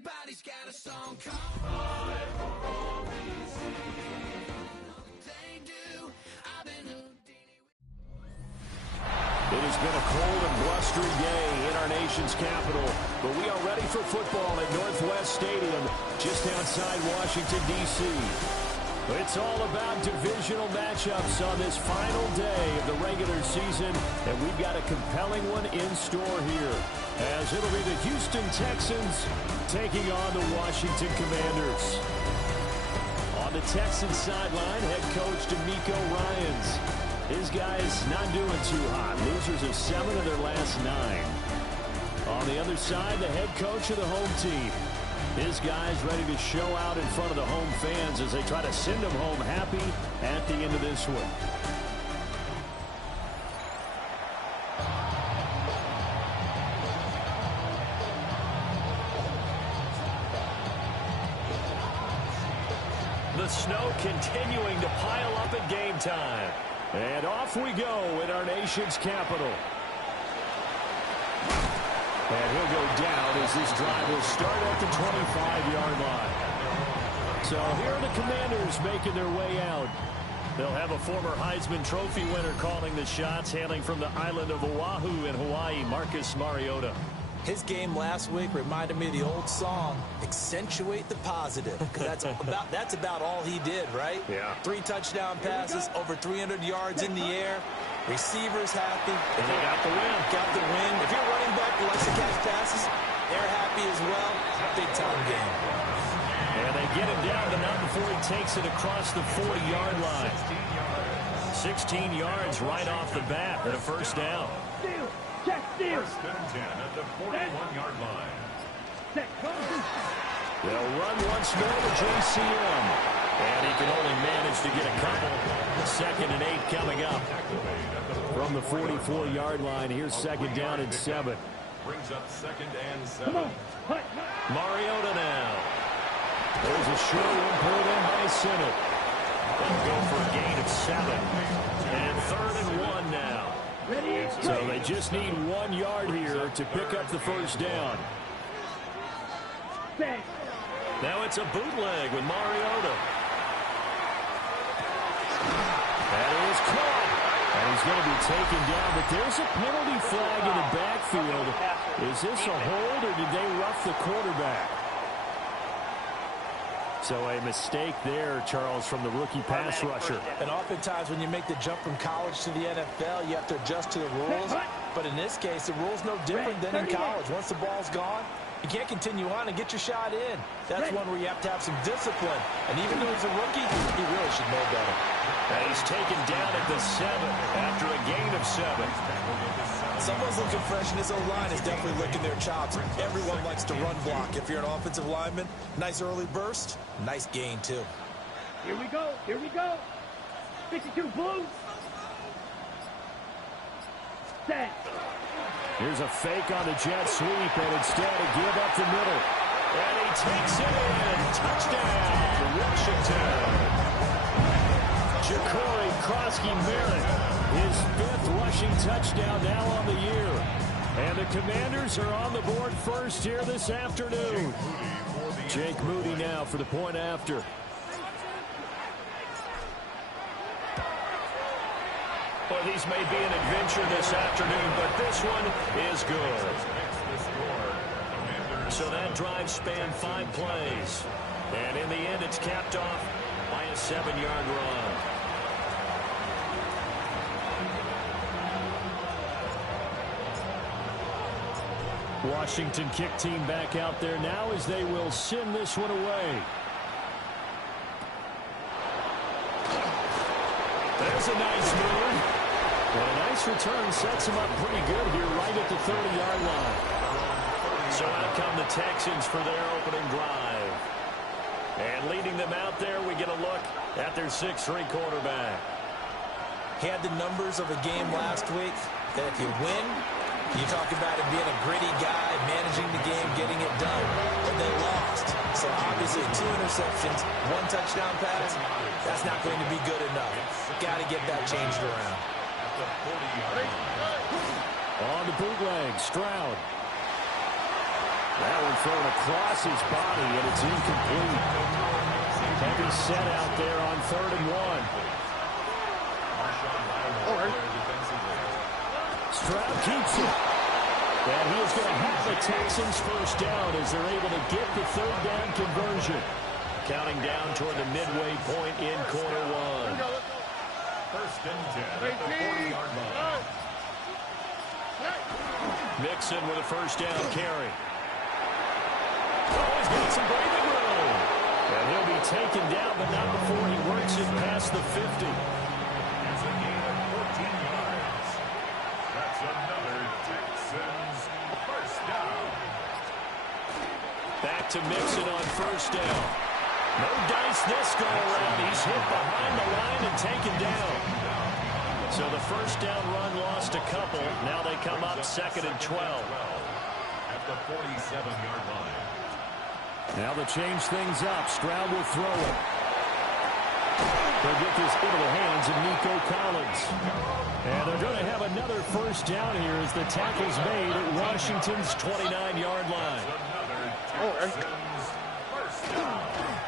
Everybody's got a song called they do. I've been Houdini. It has been a cold and blustery day in our nation's capital, but we are ready for football at Northwest Stadium just outside Washington, D.C. It's all about divisional matchups on this final day of the regular season, and we've got a compelling one in store here, as it'll be the Houston Texans taking on the Washington Commanders. On the Texans sideline, head coach DeMeco Ryans. His guys not doing too hot. Losers of 7 of their last 9. On the other side, the head coach of the home team. His guys ready to show out in front of the home fans as they try to send them home happy at the end of this one. The snow continuing to pile up at game time. And off we go in our nation's capital. And he'll go down as this drive will start at the 25-yard line. So here are the Commanders making their way out. They'll have a former Heisman Trophy winner calling the shots, hailing from the island of Oahu in Hawaii, Marcus Mariota. His game last week reminded me of the old song, accentuate the positive, because that's about all he did, right? Yeah. 3 touchdown passes, over 300 yards in the air. Receivers happy. And they got the win. Got the win. If you're running back who likes to catch passes, they're happy as well. Big-time game. And they get him down, but not before he takes it across the 40-yard line. 16 yards right off the bat and a first down. First and 10 at the 41-yard line. They'll run once more to JCM. And he can only manage to get a couple. 2nd and 8 coming up. From the 44-yard line, here's 2nd down and 7. Brings up 2nd and 7. Mariota now. There's a short one pulled in by Sinnott. They'll go for a gain of 7. And 3rd and 1 now. So they just need 1 yard here to pick up the first down. Now it's a bootleg with Mariota. That is caught. And he's going to be taken down, but there's a penalty flag in the backfield. Is this a hold, or did they rough the quarterback? So a mistake there, Charles, from the rookie pass rusher. And oftentimes when you make the jump from college to the NFL, you have to adjust to the rules. But in this case, the rule's no different than in college. Once the ball's gone, you can't continue on and get your shot in. That's one where you have to have some discipline. And even though he's a rookie, he really should know better. And he's taken down at the 7 after a gain of 7. Someone's looking fresh, and his O-line is definitely licking their chops. Everyone likes to run block. If you're an offensive lineman, nice early burst, nice gain, too. Here we go. Here we go. 52 Blues. Set. Here's a fake on the jet sweep, and instead a give up the middle. And he takes it in. Touchdown, Washington. Ja'Cory Krosky-Merritt, his 5th rushing touchdown now on the year. And the Commanders are on the board first here this afternoon. Jake Moody now for the point after. Well, these may be an adventure this afternoon, but this one is good. So that drive spanned 5 plays. And in the end, it's capped off by a 7-yard run. Washington kick team back out there now as they will send this one away. There's a nice move. And a nice return sets him up pretty good here right at the 30-yard line. So out come the Texans for their opening drive. And leading them out there, we get a look at their 6'3" quarterback. He had the numbers of a game last week that if you win, you talk about him being a gritty guy, managing the game, getting it done, but they lost. So obviously 2 interceptions, 1 touchdown pass, that's not going to be good enough. Got to get that changed around. On the bootleg, Stroud. That one thrown across his body, and it's incomplete. Heavy set out there on 3rd and 1. Stroud keeps it. And he is going to have the Texans first down as they're able to get the 3rd down conversion. Counting down toward the midway point in quarter 1. 1st and 10 at the 40-yard line. Mixon with a first down carry. Oh, he's got some breathing room. And he'll be taken down, but not before he works it past the 50. It's a gain of 14 yards. That's another Texans first down. Back to Mixon on first down. No dice this go around. He's hit behind the line and taken down. So the first down run lost a couple. Now they come up 2nd and 12. At the 47-yard line. Now they change things up. Stroud will throw it. They'll get this into the hands of Nico Collins. And they're going to have another first down here as the tackle's made at Washington's 29-yard line.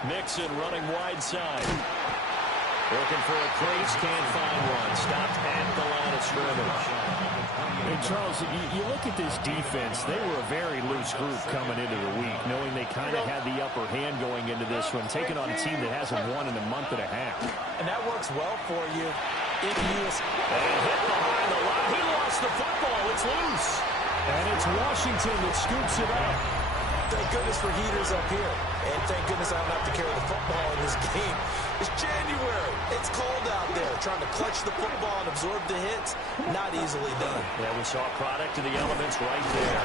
Mixon running wide side. Looking for a place, can't find one. Stopped at the line of scrimmage. And Charles, you look at this defense, they were a very loose group coming into the week, knowing they kind of had the upper hand going into this one, taking on a team that hasn't won in a month and a half. And that works well for you if you... And hit behind the line. He lost the football. It's loose. And it's Washington that scoops it up. Thank goodness for heaters up here. And thank goodness I don't have to carry the football in this game. It's January. It's cold out there. Trying to clutch the football and absorb the hits, not easily done. Yeah, we saw a product of the elements right there.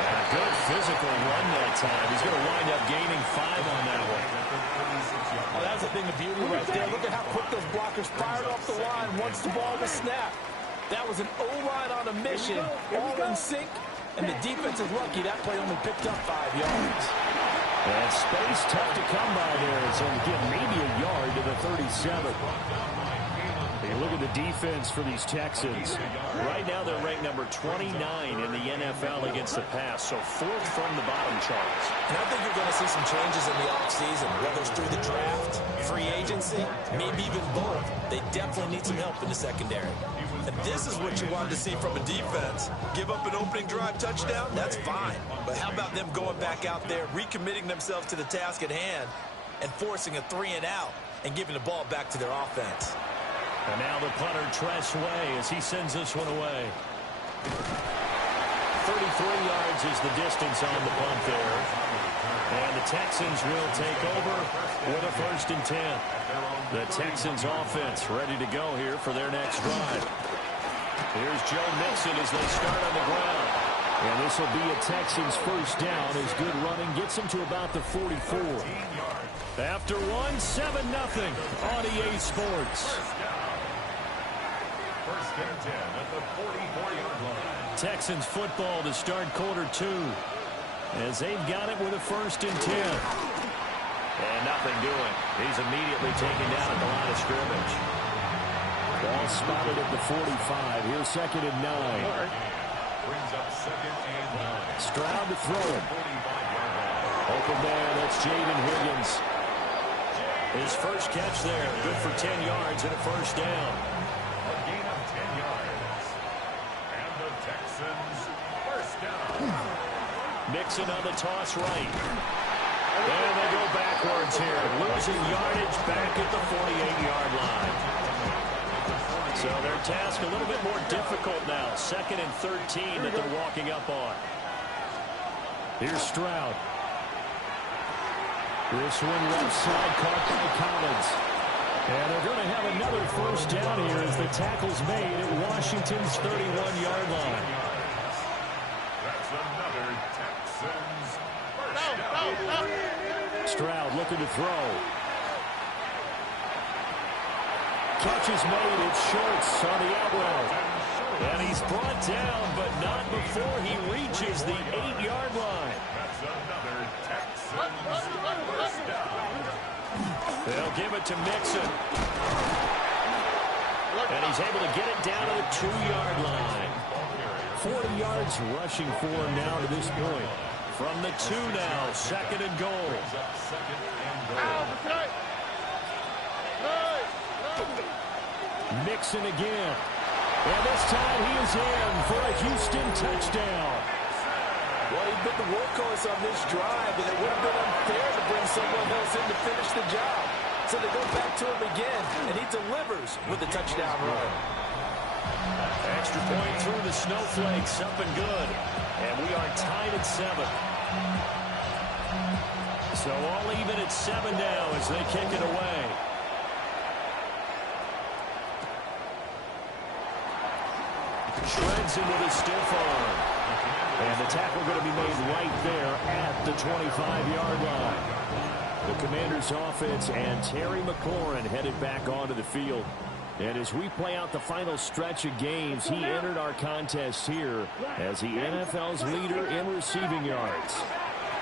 And a good physical run that time. He's going to wind up gaining 5 on that one. Oh, that's a thing of beauty right there. Look at how quick those blockers fired off the line once the ball was snapped. That was an O-line on a mission, all in sync. And the defense is lucky that play only picked up 5 yards. And space tough to come by there. It's only get maybe a yard to the 37. Hey, look at the defense for these Texans. Right now they're ranked number 29 in the NFL against the pass, so 4th from the bottom charts. And I think you're going to see some changes in the offseason, whether it's through the draft, free agency, maybe even both. They definitely need some help in the secondary. And this is what you wanted to see from a defense. Give up an opening drive touchdown, that's fine. But how about them going back out there, recommitting themselves to the task at hand, and forcing a 3-and-out, and giving the ball back to their offense. And now the punter Tress Way as he sends this one away. 33 yards is the distance on the punt there. And the Texans will take over with a 1st and 10. The Texans offense ready to go here for their next drive. Here's Joe Mixon as they start on the ground. And this will be a Texans first down as good running gets them to about the 44. After 7-0 on EA Sports. 1st and 10 at the 44-yard line. Texans football to start quarter 2 as they've got it with a 1st and 10. And nothing doing. He's immediately taken down at the line of scrimmage. Ball spotted at the 45. Here's 2nd and 9. Brings up 2nd and 9. Stroud to throw it. 45-yard line. Open man, that's Jaden Higgins. His first catch there, good for 10 yards and a first down. A gain of 10 yards. And the Texans first down. Mixon on the toss right. And they go backwards here, losing yardage back at the 48-yard line. So their task a little bit more difficult now. 2nd and 13 that they're walking up on. Here's Stroud. This one left side caught by Collins. And they're going to have another first down here as the tackle's made at Washington's 31-yard line. That's another Texans first down. Stroud looking to throw. Catch is made. It's Schultz on the out route. And he's brought down, but not before he reaches the 8-yard line. That's another Texans first down. They'll give it to Mixon. And he's able to get it down to the 2-yard line. 40 yards rushing for him now to this point. From the 2 now, second and goal. Mixon again. And this time he is in for a Houston touchdown. Well, he's been the workhorse on this drive, and it would have been unfair to bring someone else in to finish the job. So they go back to him again, and he delivers with a touchdown run. Extra point through the snowflakes, up and good. And we are tied at 7. So all even at 7 now as they kick it away. Shreds into the stiff arm. And the tackle going to be made right there at the 25-yard line. The Commanders' offense and Terry McLaurin headed back onto the field. And as we play out the final stretch of games, he entered our contest here as the NFL's leader in receiving yards.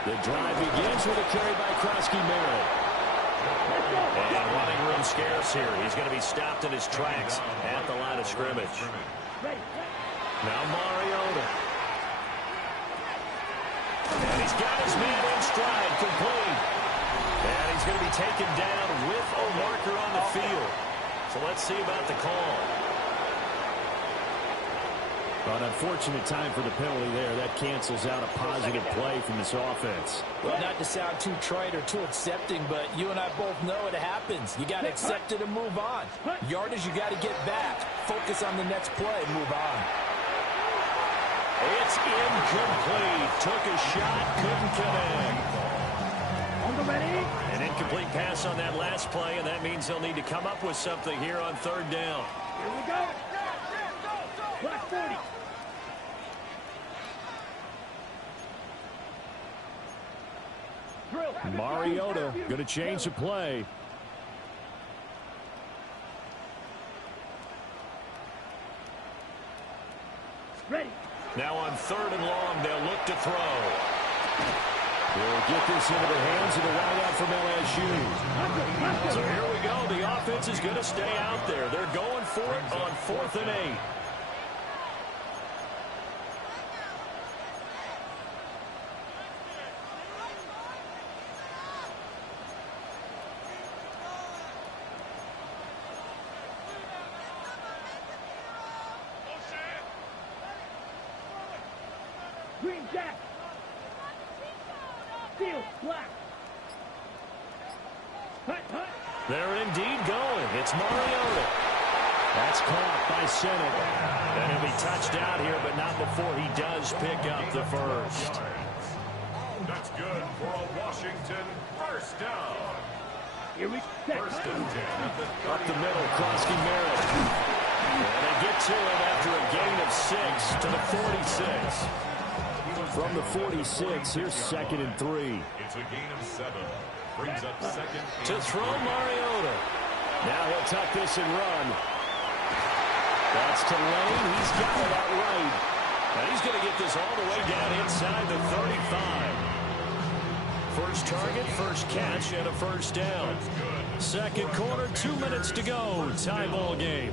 The drive begins with a carry by Krosky-Merritt. And running room scarce here. He's going to be stopped in his tracks at the line of scrimmage. Now Mariota. And he's got his man in stride, complete. And he's going to be taken down with a marker on the field. So let's see about the call. An unfortunate time for the penalty there. That cancels out a positive play from this offense. Well, not to sound too trite or too accepting, but you and I both know it happens. You got to accept it and move on. Yardage, you got to get back. Focus on the next play, move on. It's incomplete. Took a shot, couldn't connect. On the ready. An incomplete pass on that last play, and that means they'll need to come up with something here on 3rd down. Here we go. Black 40. Mariota going to change the play. Ready. Now on 3rd and long, they'll look to throw. They'll get this into the hands of the wideout from LSU. So here we go. The offense is going to stay out there. They're going for it on 4th and 8. Green jack. Steel black. Hut, hut. They're indeed going. It's Mariota. That's caught by Senate. And he'll be touched out here, but not before he does pick up the first. That's good for a Washington first down. Here we set. First and 10. Up the middle, Krosky-Merritt. And they get to him after a gain of 6 to the 46. From the 46, here's 2nd and 3. It's a gain of 7. Brings up 2nd. To throw Mariota. Now he'll tuck this and run. That's to Lane. He's got it out right. And he's going to get this all the way down inside the 35. First target, first catch, and a first down. Second quarter, 2 minutes to go. Tie ball game.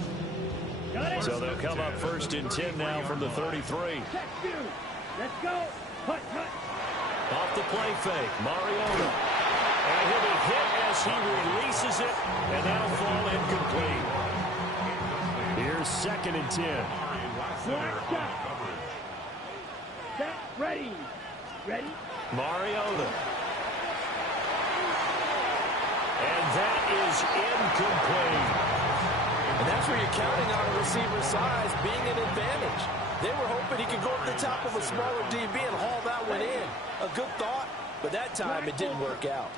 So they'll come up 1st and 10 now from the 33. Let's go. Hut, hut. Off the play fake, Mariota. And he'll be hit as he releases it, and that'll fall incomplete. Here's 2nd and 10. Black shot. Set. Ready. Ready. Mariota. And that is incomplete. And that's where you're counting on a receiver's size being an advantage. They were hoping he could go up the top of a smaller DB and haul that one in. A good thought, but that time it didn't work out.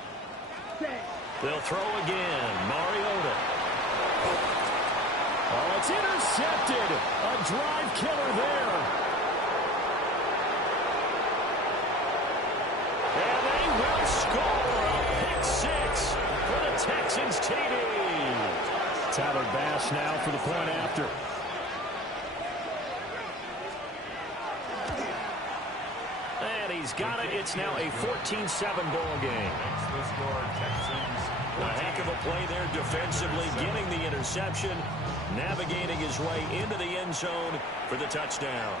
They'll throw again. Mariota. Oh, it's intercepted. A drive killer there. And they will score a pick 6 for the Texans TD. Tyler Bass now for the point after. And he's got it. It's now a 14-7 ball game. A heck of a play there defensively, getting the interception, navigating his way into the end zone for the touchdown.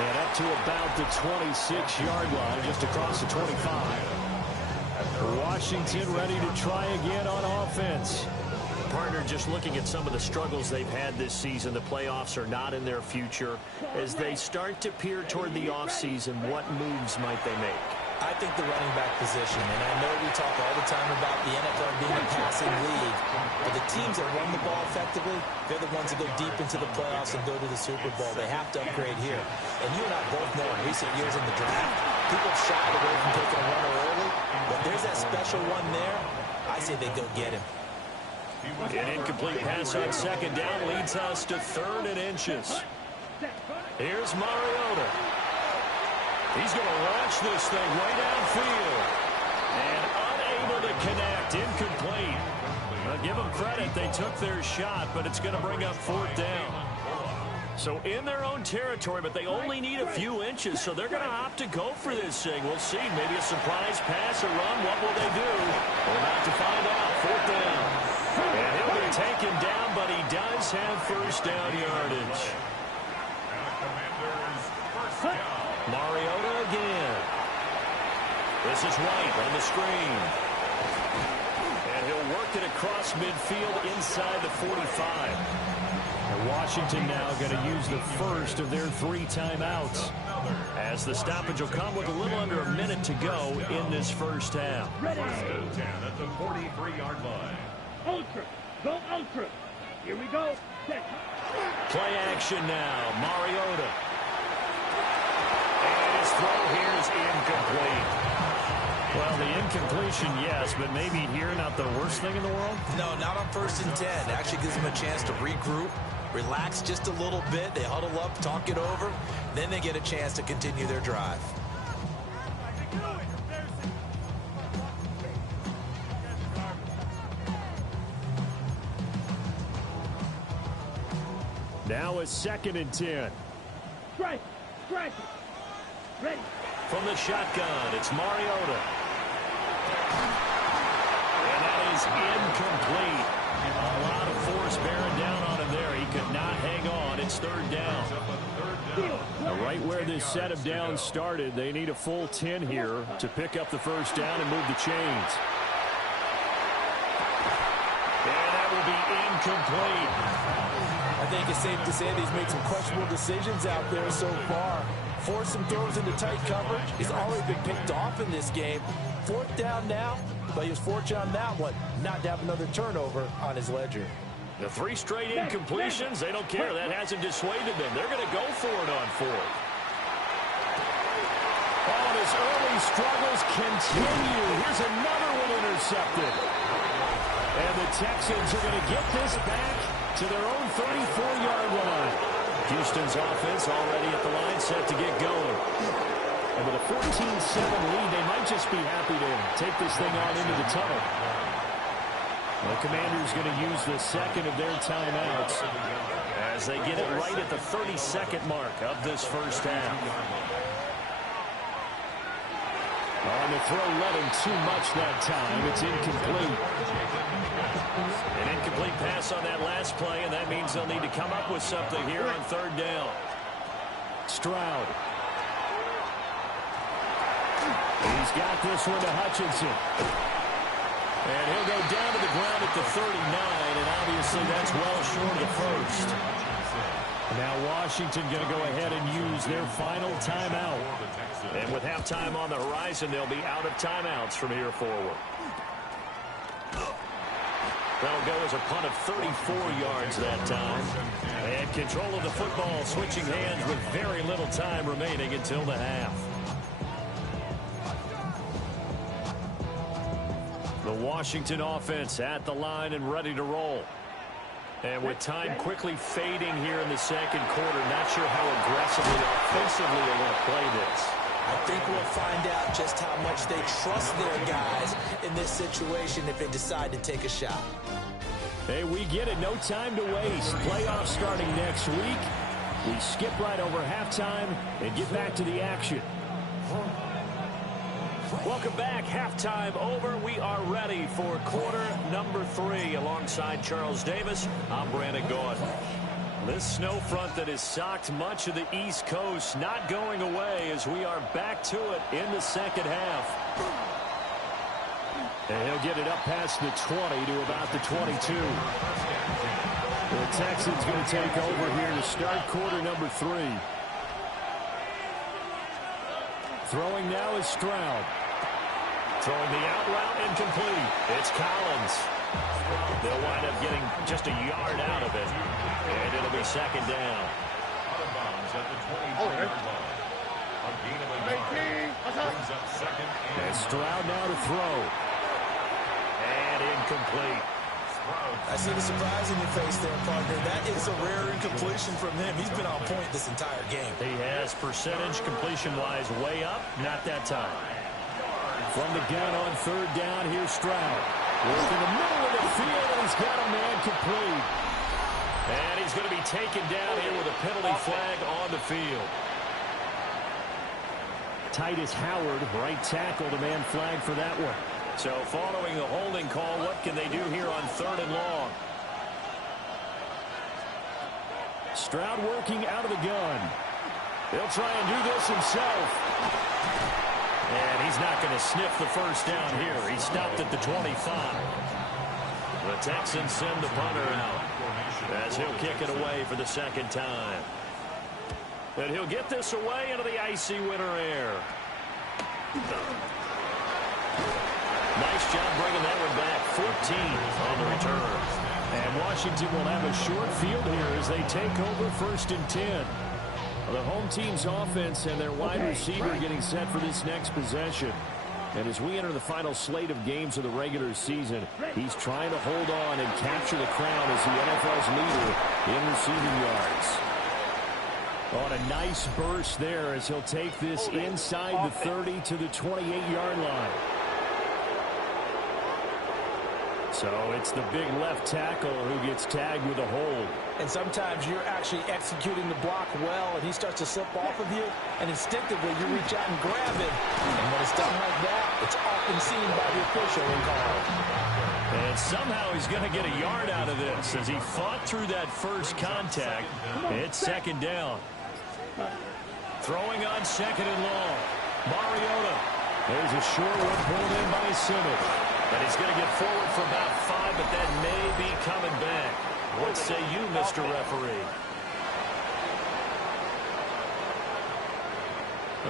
And up to about the 26-yard line, just across the 25. Washington ready to try again on offense. Partner, just looking at some of the struggles they've had this season, the playoffs are not in their future. As they start to peer toward the offseason, what moves might they make? I think the running back position, and I know we talk all the time about the NFL being a passing league, but the teams that run the ball effectively, they're the ones that go deep into the playoffs and go to the Super Bowl. They have to upgrade here. And you and I both know in recent years in the draft, people have shied away from taking a runner early, but there's that special one there. I say they go get him. An incomplete pass on second down leads us to 3rd and inches. Here's Mariota. He's going to launch this thing right downfield. And unable to connect. Incomplete. Give them credit. They took their shot, but it's going to bring up 4th down. So in their own territory, but they only need a few inches, so they're going to opt to go for this thing. We'll see. Maybe a surprise pass or run. What will they do? We're about to find out. 4th down. And he'll be taken down, but he does have 1st down yardage. Mariota again. This is White on the screen. And he'll work it across midfield inside the 45. And Washington now going to use the first of their 3 timeouts. As the stoppage will come with a little under a minute to go in this first half. First and 10 at the 43-yard line. Ultra. Go ultra. Here we go. Set. Play action now. Mariota. And his throw here is incomplete. Well, the incompletion, yes, but maybe here not the worst thing in the world? No, not on 1st and 10. Actually gives them a chance to regroup, relax just a little bit. They huddle up, talk it over. Then they get a chance to continue their drive. Now it's 2nd and 10. Strike. Strike. Ready. From the shotgun, it's Mariota. And that is incomplete. A lot of force bearing down on him there. He could not hang on. It's 3rd down. Now, right where this set of downs started, they need a full 10 here to pick up the 1st down and move the chains. And that will be incomplete. I think it's safe to say that he's made some questionable decisions out there so far. Forced some throws into tight coverage. He's already been picked off in this game. 4th down now, but he was fortunate on that one not to have another turnover on his ledger. The 3 straight incompletions, they don't care. That hasn't dissuaded them. They're going to go for it on 4th. Oh, and his early struggles continue. Here's another one intercepted. And the Texans are going to get this back to their own 34-yard line. Houston's offense already at the line, set to get going. And with a 14-7 lead, they might just be happy to take this thing on into the tunnel. The Commanders going to use the 2nd of their timeouts as they get it right at the 32nd mark of this first half. On the throw, let him too much that time. It's incomplete. An incomplete pass on that last play, and that means they'll need to come up with something here on 3rd down. Stroud. He's got this one to Hutchinson. And he'll go down to the ground at the 39, and obviously that's well short of the 1st. Now Washington going to go ahead and use their final timeout. And with halftime on the horizon, they'll be out of timeouts from here forward. That'll go as a punt of 34 yards that time. And control of the football switching hands with very little time remaining until the half. The Washington offense at the line and ready to roll. And with time quickly fading here in the 2nd quarter, not sure how aggressively, offensively they want to play this. I think we'll find out just how much they trust their guys in this situation if they decide to take a shot. Hey, we get it. No time to waste. Playoffs starting next week. We skip right over halftime and get back to the action. Welcome back. Halftime over. We are ready for quarter number 3. Alongside Charles Davis, I'm Brandon Gaudin. This snow front that has socked much of the East Coast not going away as we are back to it in the second half. And he'll get it up past the 20 to about the 22. The Texans going to take over here to start quarter number 3. Throwing now is Stroud. Throwing the out route incomplete. It's Collins. They'll wind up getting just a yard out of it. And it'll be second down. Out of bounds at the 23-yard line. A gain of a yard. Brings up second And Stroud now to throw. And incomplete. I see the surprise in your face there, partner. That is a rare incompletion from him. He's been on point this entire game. He has percentage completion-wise way up. Not that time. From the gun on third down, here's Stroud. Working the middle of the field, and he's got a man complete. And he's going to be taken down here with a penalty flag on the field. Titus Howard, right tackle, the man flagged for that one. So following the holding call, what can they do here on third and long? Stroud working out of the gun. He'll try and do this himself. And he's not going to sniff the first down here. He stopped at the 25. The Texans send the punter out as he'll kick it away for the second time. And he'll get this away into the icy winter air. Nice job bringing that one back. 14 on the return. And Washington will have a short field here as they take over first and 10. The home team's offense and their wide receiver getting set for this next possession. And as we enter the final slate of games of the regular season, he's trying to hold on and capture the crown as the NFL's leader in receiving yards. On a nice burst there as he'll take this inside the 30 to the 28-yard line. So it's the big left tackle who gets tagged with a hold. And sometimes you're actually executing the block well, and he starts to slip off of you, and instinctively you reach out and grab him. And when it's done like that, it's often seen by the official and called. And somehow he's going to get a yard out of this as he fought through that first contact. It's second down. Throwing on second and long. Mariota. There's a short one pulled in by Simmons. And he's going to get forward for about 5, but that may be coming back. What say you, Mr. Referee?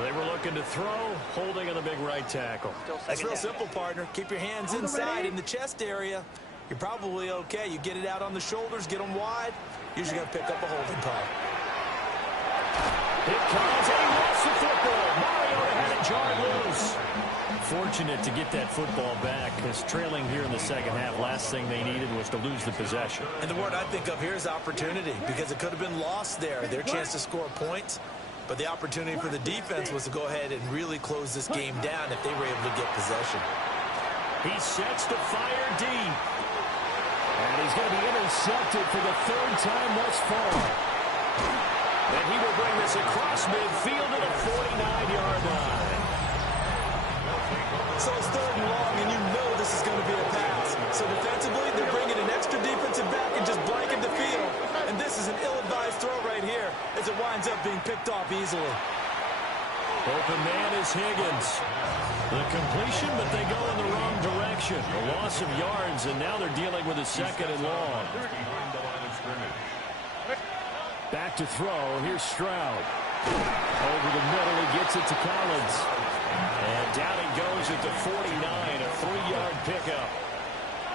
They were looking to throw, holding on the big right tackle. That's real simple, partner. Keep your hands inside in the chest area. You're probably okay. You get it out on the shoulders, get them wide. Usually going to pick up a holding call. It comes, and he lost the football. Mariota had it jarred loose. Fortunate to get that football back, because trailing here in the second half, last thing they needed was to lose the possession. And the word I think of here is opportunity, because it could have been lost there, their chance to score points. But the opportunity for the defense was to go ahead and really close this game down if they were able to get possession. He sets to fire deep. And he's going to be intercepted for the third time thus far. And he will bring this across midfield to the 49-yard line. So it's third and long, and you know this is going to be a pass. So defensively, they're bringing an extra defensive back and just blanket the field. And this is an ill-advised throw right here as it winds up being picked off easily. Open man is Higgins. The completion, but they go in the wrong direction. A loss of yards, and now they're dealing with a second and long. Back to throw. Here's Stroud. Over the middle, he gets it to Collins. And down he goes at the 49, a 3-yard pickup.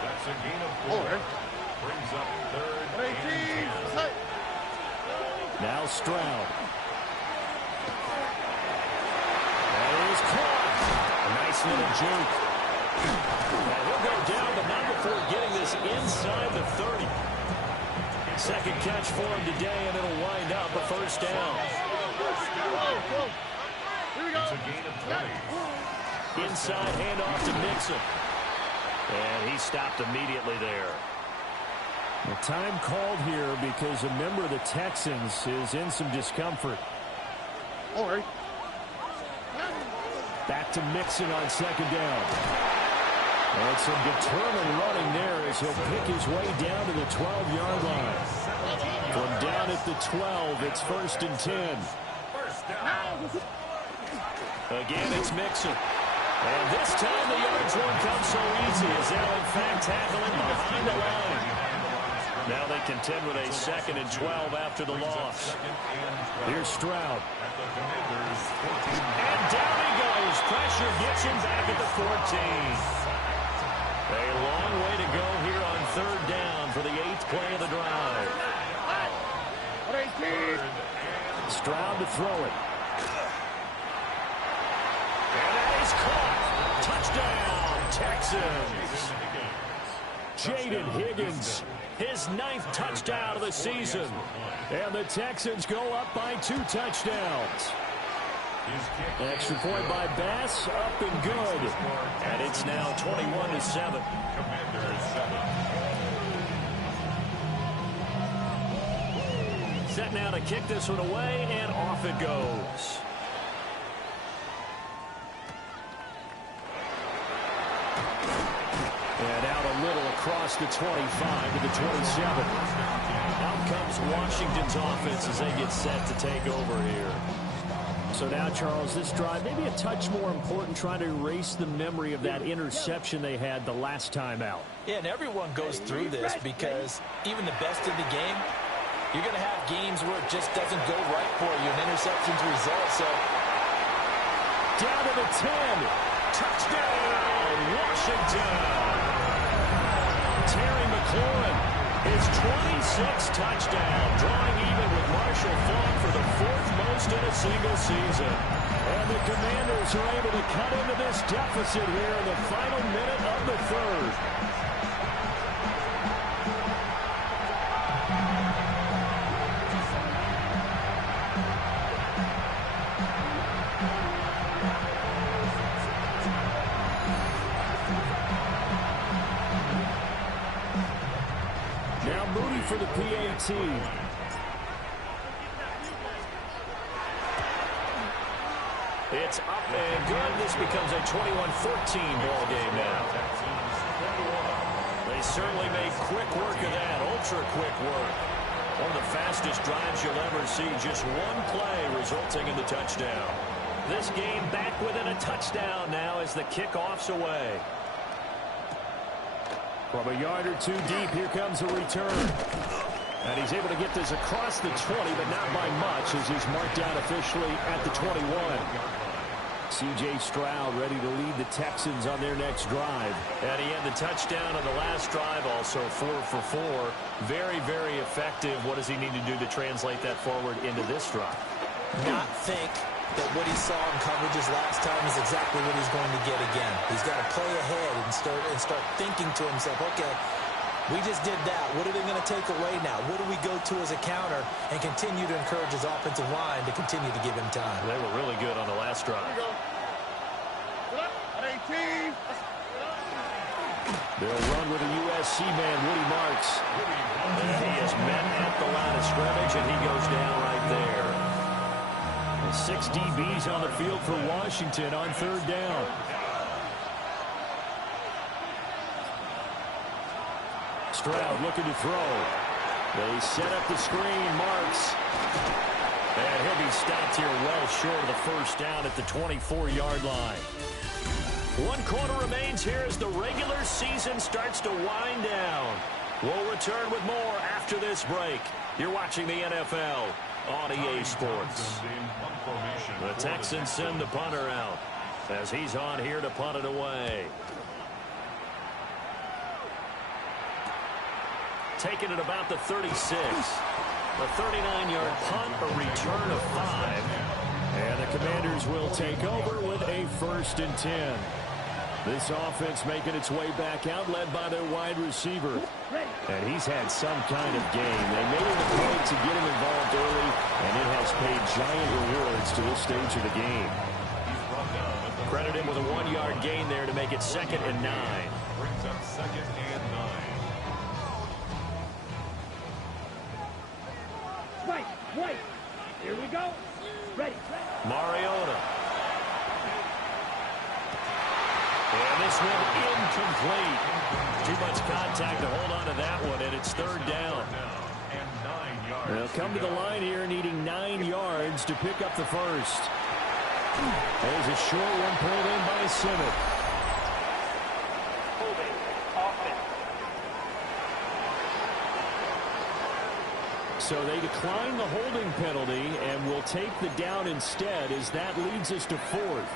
That's a gain of 4. Brings up third and 10. Now Stroud. That is caught. A nice little juke. And he'll go down, but not before getting this inside the 30. Second catch for him today, and it'll wind up a first down. It's a gain of 20. Inside handoff to Mixon. And he stopped immediately there. The time called here because a member of the Texans is in some discomfort. All right. Back to Mixon on second down. And some determined running there as he'll pick his way down to the 12-yard line. From down at the 12, it's 1st and 10. First down. Again, it's Mixon. And this time the yards won't come so easy as they'll in fact tackle him behind the line. Now they contend with a 2nd and 12 after the loss. Here's Stroud. And down he goes. Pressure gets him back at the 14. A long way to go here on 3rd down for the 8th play of the drive. Stroud to throw it. And that is caught. Touchdown, Texans. Jaden Higgins, his 9th touchdown of the season. And the Texans go up by 2 touchdowns. Extra point by Bass, up and good. And it's now 21-7. Set now to kick this one away, and off it goes. And out a little across the 25 to the 27. Out comes Washington's offense as they get set to take over here. So now, Charles, this drive maybe a touch more important, trying to erase the memory of that interception they had the last time out. Yeah, and everyone goes through this because even the best in the game, you're going to have games where it just doesn't go right for you, and interceptions result. So down to the 10. Touchdown, Washington. Terry McLaurin, his 26th touchdown, drawing even with Marshall Faulk for the 4th most in a single season. And the Commanders are able to cut into this deficit here in the final minute of the 3rd. For the PAT. It's up and good. This becomes a 21-14 ball game now. They certainly made quick work of that, ultra quick work. One of the fastest drives you'll ever see, just one play resulting in the touchdown. This game back within a touchdown now as the kickoff's away. From a yard or 2 deep, here comes a return. And he's able to get this across the 20, but not by much, as he's marked out officially at the 21. C.J. Stroud ready to lead the Texans on their next drive. And he had the touchdown on the last drive, also 4 for 4. Very, very effective. What does he need to do to translate that forward into this drive? Not think that what he saw in coverages last time is exactly what he's going to get again. He's got to play ahead and start thinking to himself, okay, we just did that. What are they going to take away now? What do we go to as a counter? And continue to encourage his offensive line to continue to give him time. They were really good on the last drive. They'll run with a USC man, Woody Marks. And he is met at the line of scrimmage, and he goes down right there. 6 DBs on the field for Washington on 3rd down. Stroud looking to throw. They set up the screen. Marks. And he'll be stopped here well short of the 1st down at the 24-yard line. 1 quarter remains here as the regular season starts to wind down. We'll return with more after this break. You're watching the NFL on EA Sports. The Texans send the punter out as he's on here to punt it away. Taking it about the 36. A 39-yard punt, a return of 5. And the Commanders will take over with a 1st and 10. This offense making its way back out, led by their wide receiver. And he's had some kind of game. They made it a point to get him involved early, and it has paid giant rewards to this stage of the game. Credit him with a 1-yard gain there to make it 2nd and 9. Brings up 2nd and 9. Right. Here we go. Ready. Mariota. And this one incomplete. Too much contact to hold on to that one, and it's 3rd down. and 9 yards. They'll come to the line here needing 9 yards to pick up the first. There's a short one pulled in by Simmons. So they decline the holding penalty and will take the down instead, as that leads us to fourth.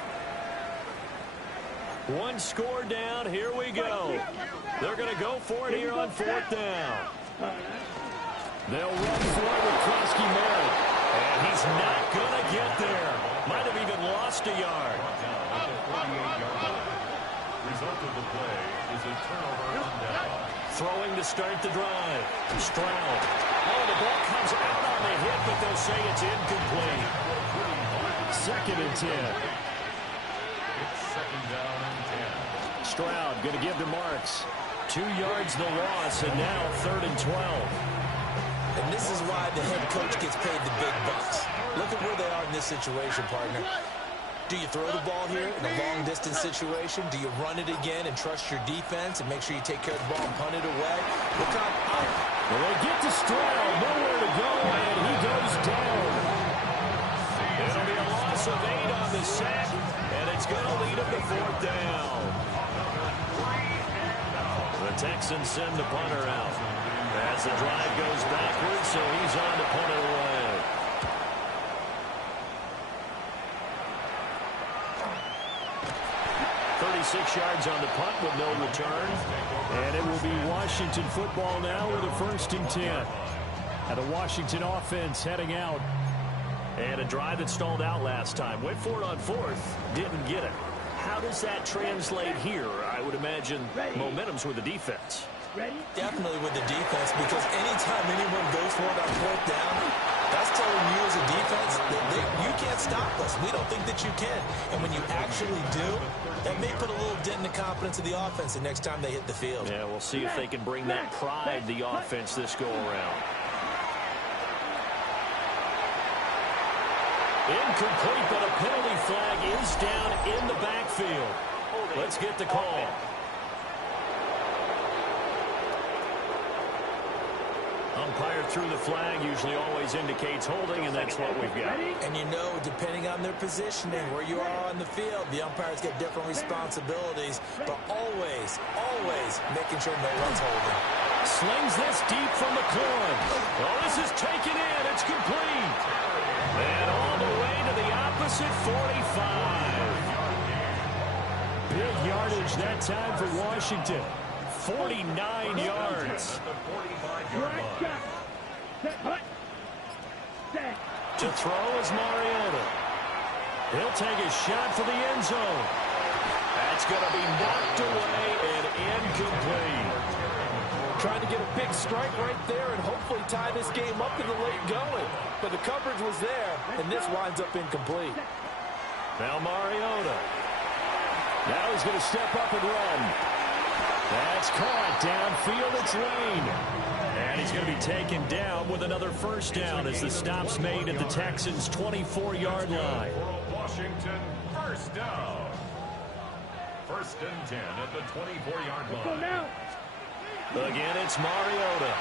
One score down. Here we go. They're going to go for it here on fourth down. They'll run for it with Krosky Merritt. And he's not going to get there. Might have even lost a yard. Result of the play is a turnover on down. Throwing to start the drive. Stroud. Oh, the ball comes out on the hit, but they'll say it's incomplete. 2nd and 10. It's 2nd down and 10. Stroud going to give to Marks. 2 yards the loss, and now 3rd and 12. And this is why the head coach gets paid the big bucks. Look at where they are in this situation, partner. Do you throw the ball here in a long-distance situation? Do you run it again and trust your defense and make sure you take care of the ball and punt it away? Look on. Well, they get to Stroud, nowhere to go, and he goes down. It'll be a loss of 8 on the sack, and it's going to lead him to 4th down. The Texans send the punter out as the drive goes backwards, so he's on to punt it away. 36 yards on the punt with no return. And it will be Washington football now with a 1st and 10. And the Washington offense heading out. And a drive that stalled out last time. Went for it on 4th. Didn't get it. How does that translate here? I would imagine momentum's with the defense. Definitely with the defense, because anytime anyone goes for it on 4th down, that's telling you as a defense that you can't stop us. We don't think that you can. And when you actually do, that may put a little dent in the confidence of the offense the next time they hit the field. Yeah, we'll see if they can bring that pride, the offense, this go-around. Incomplete, but a penalty flag is down in the backfield. Let's get the call. Umpire threw the flag, usually always indicates holding, and that's what we've got. And you know, depending on their positioning, where you are on the field, the umpires get different responsibilities, but always, always making sure no one's holding. Slings this deep from the corn. Oh, this is taken in. It's complete. And all the way to the opposite 45. Big yardage that time for Washington. 49 yards. To throw is Mariota. He'll take a shot for the end zone. That's going to be knocked away and incomplete. Trying to get a big strike right there and hopefully tie this game up in the late going. But the coverage was there, and this winds up incomplete. Now Mariota. Now he's going to step up and run. That's caught downfield. It's Lane. And he's going to be taken down with another first down as the stop's made at the Texans' 24-yard line. Washington, first down. 1st and 10 at the 24-yard line. Again, it's Mariota.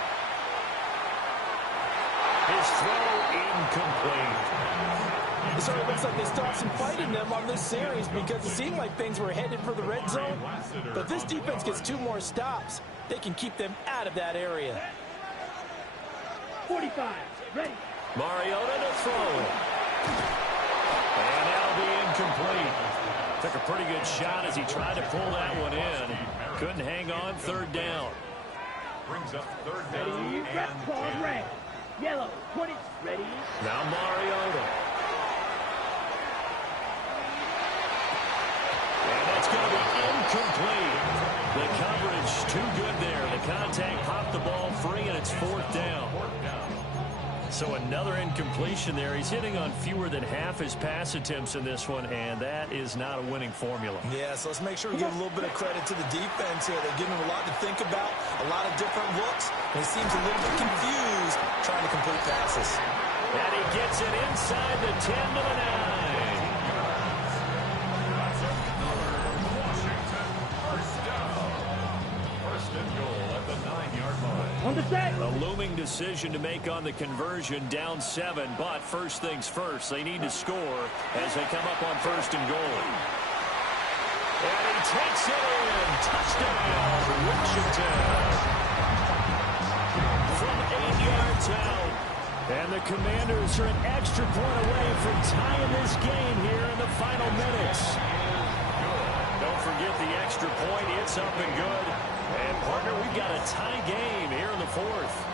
His throw incomplete. It sort of looks like they start some fight in them on this series because it seemed like things were headed for the red zone. But this defense gets 2 more stops. They can keep them out of that area. 45, ready. Mariota to throw. And that'll be incomplete. Took a pretty good shot as he tried to pull that one in. Couldn't hang on. 3rd down. Brings up 3rd down Ready, red, and ball, 10. red. Yellow, 20, ready. Now Mariota. And that's going to be incomplete. The coverage too good there. The contact popped the ball free, and it's 4th down. So another incompletion there. He's hitting on fewer than half his pass attempts in this one, and that is not a winning formula. Yeah, so let's make sure we give a little bit of credit to the defense here. They're giving him a lot to think about, a lot of different looks, and he seems a little bit confused trying to complete passes. And he gets it inside the 10 to the 9. That's another Washington first down. 1st and goal at the 9-yard line. the set. A looming decision to make on the conversion, down 7. But first things first, they need to score as they come up on 1st and goal. And he takes it in. Touchdown, Washington. From 8 yards out. And the Commanders are an extra point away from tying this game here in the final minutes. Don't forget the extra point. It's up and good. And, partner, we've got a tie game here in the 4th.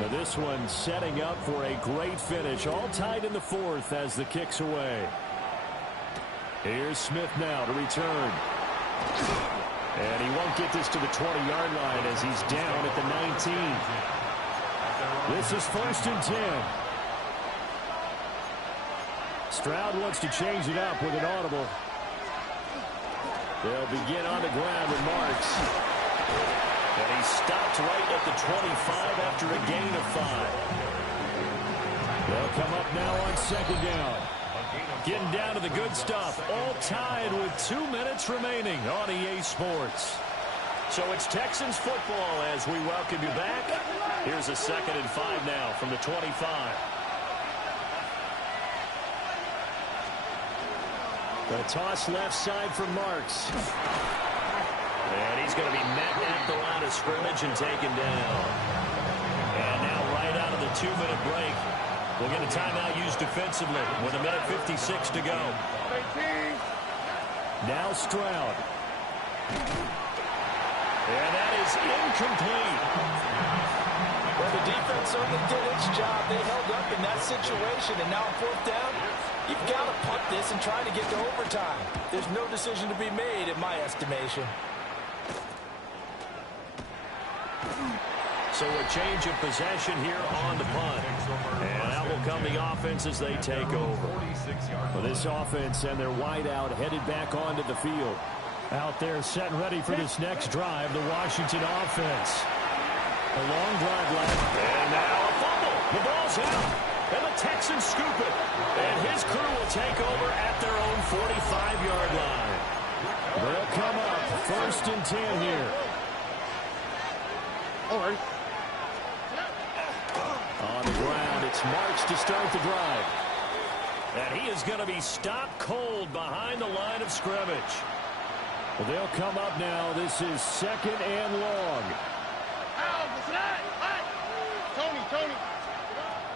Now this one setting up for a great finish. All tied in the 4th as the kick's away. Here's Smith now to return. And he won't get this to the 20-yard line as he's down at the 19. This is 1st and 10. Stroud wants to change it up with an audible. They'll begin on the ground with Marks. And he stopped right at the 25 after a gain of 5. They'll come up now on 2nd down. Getting down to the good stuff. All tied with 2 minutes remaining on EA Sports. So it's Texans football as we welcome you back. Here's a 2nd and 5 now from the 25. The toss left side for Marks. And he's going to be met at the line of scrimmage and taken down. And now right out of the 2-minute break, we'll get a timeout used defensively with 1:56 to go. Now Stroud. And that is incomplete. Well, the defense certainly did its job. They held up in that situation, and now on 4th down, you've got to punt this and try to get to overtime. There's no decision to be made in my estimation. So a change of possession here on the punt. And out will come the offense as they take over. Well, this offense and their wideout headed back onto the field. Out there set and ready for this next drive, the Washington offense. A long drive left. And now a fumble. The ball's out. And the Texans scoop it. And his crew will take over at their own 45-yard line. They'll come up 1st and 10 here. On the ground, it's Marks to start the drive. And he is going to be stopped cold behind the line of scrimmage. Well, they'll come up now. This is 2nd and long.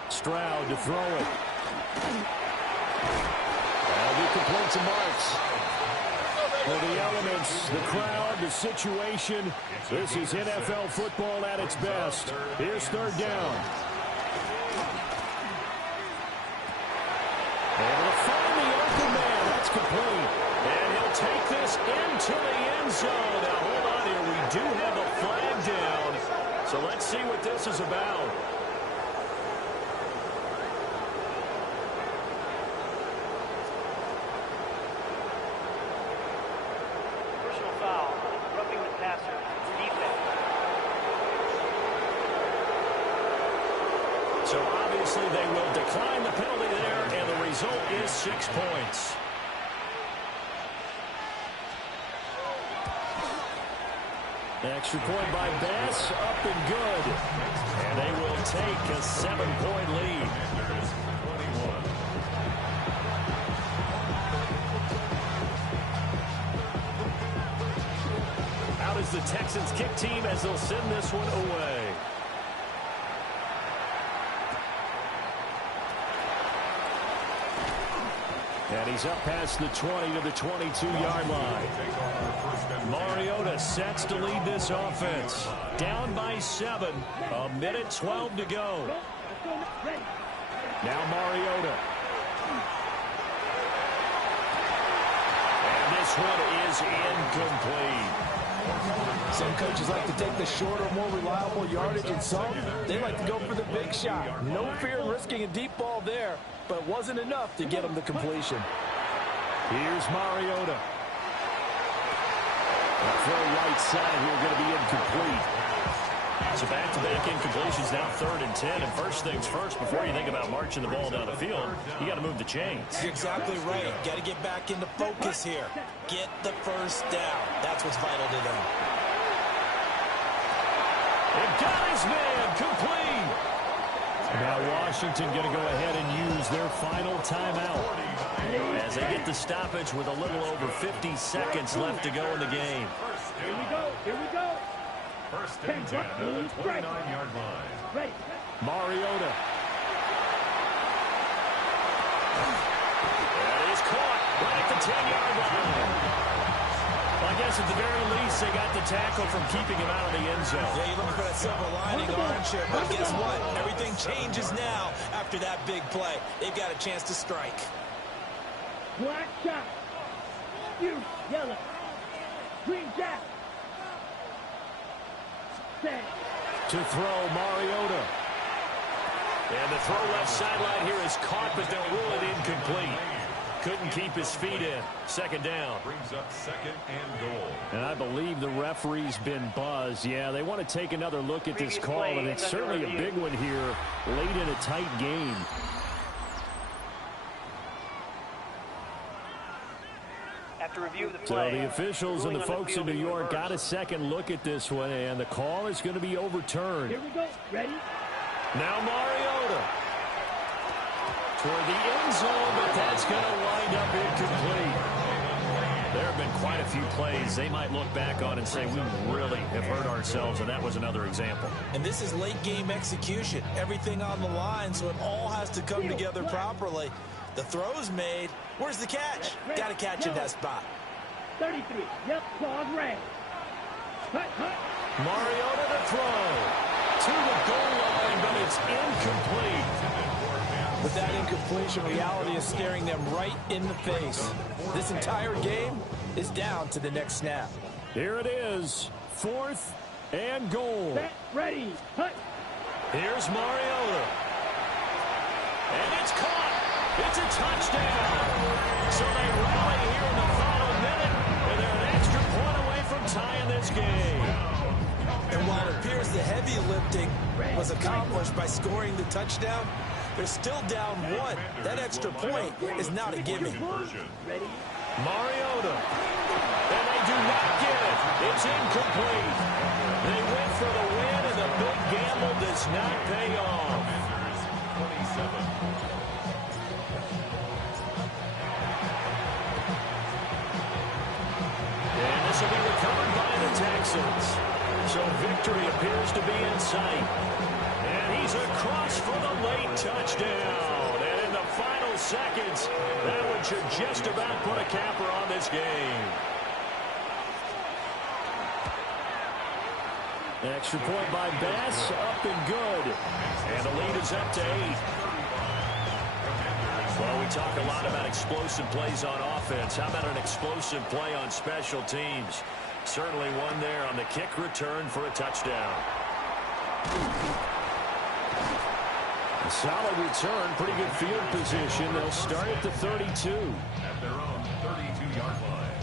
Stroud to throw it. That'll be complete to Marks. For the elements, the crowd, the situation, this is NFL football at its best. Here's 3rd down. Able to find the open man. That's complete. And he'll take this into the end zone. Now, hold on here. We do have a flag down. So let's see what this is about. Personal foul, roughing the passer, defense. So obviously they will decline the penalty there, and the result is 6 points. Extra point by Bass, up and good. And they will take a 7-point lead. Out is the Texans kick team as they'll send this one away. And he's up past the 20 to the 22-yard line. Mariota sets to lead this offense. Down by 7. 1:12 to go. Now Mariota. And this one is incomplete. Some coaches like to take the shorter, more reliable yardage, and some, they like to go for the big shot. No fear in risking a deep ball there, but it wasn't enough to get him the completion. Here's Mariota. Throw right side here going to be incomplete. So back-to-back incompletions, now 3rd and 10. And first things first, before you think about marching the ball down the field, you got to move the chains. You're exactly right. Got to get back into focus here. Get the first down. That's what's vital to them. It got his man complete. Now Washington going to go ahead and use their final timeout. As they get the stoppage with a little over 50 seconds left to go in the game. Here we go. Here we go. First and 10 at the 29-yard line. Ready. Mariota. That is caught right at the 10-yard line. Well, I guess at the very least, they got the tackle from keeping him out of the end zone. Yeah, you're looking for that silver lining, aren't you? But guess what? Everything changes now after that big play. They've got a chance to strike. Black shot. You, yellow. Green jack. Set. To throw, Mariota. And the throw left sideline here is caught, but they'll rule it incomplete. Couldn't keep his feet in. 2nd down. Brings up 2nd and goal. And I believe the referee's been buzzed. Yeah, they want to take another look at this call, and it's certainly a big one here late in a tight game. After review of the So play, the officials and the folks in New York got a second look at this one, and the call is going to be overturned. Here we go. Ready? Now Mariota toward the end zone, but that's going to wind up incomplete. There have been quite a few plays they might look back on and say, we really have hurt ourselves, and that was another example. And this is late game execution. Everything on the line, so it all has to come together properly. The throw's made. Where's the catch? Got to catch in that spot. 33. Yep, claws red. Hut, hut. Mariota to throw to the goal line, but it's incomplete. With that incompletion, reality is staring them right in the face. This entire game is down to the next snap. Here it is, 4th and goal. Set, ready. Hut. Here's Mariota. And it's caught. It's a touchdown. So they rally here in the final minute, and they're an extra point away from tying this game. And while it appears the heavy lifting was accomplished by scoring the touchdown, they're still down 1. That extra point is not a gimme. Ready? Mariota. And they do not get it. It's incomplete. They went for the win, and the big gamble does not pay off. 27. And this will be recovered by the Texans. So victory appears to be in sight. And he's across for the late touchdown. And in the final seconds, that one should just about put a capper on this game. Extra point by Bass, up and good. And the lead is up to 8. Well, we talk a lot about explosive plays on offense. How about an explosive play on special teams? Certainly one there on the kick return for a touchdown. A solid return, pretty good field position. They'll start at the 32. At their own 32-yard line.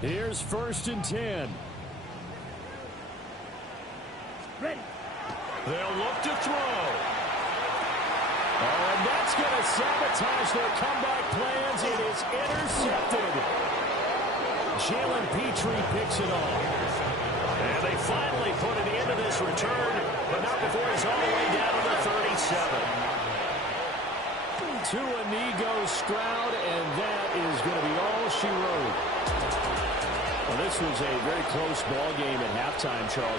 Here's 1st and 10. Ready. They'll look to throw. Oh, and that's going to sabotage their comeback plans. It is intercepted. Jalen Petrie picks it off. And they finally put an end to this return, but not before he's all the way down to the 37. To Inigo Stroud, and that is going to be all she wrote. Well, this was a very close ball game at halftime, Charles.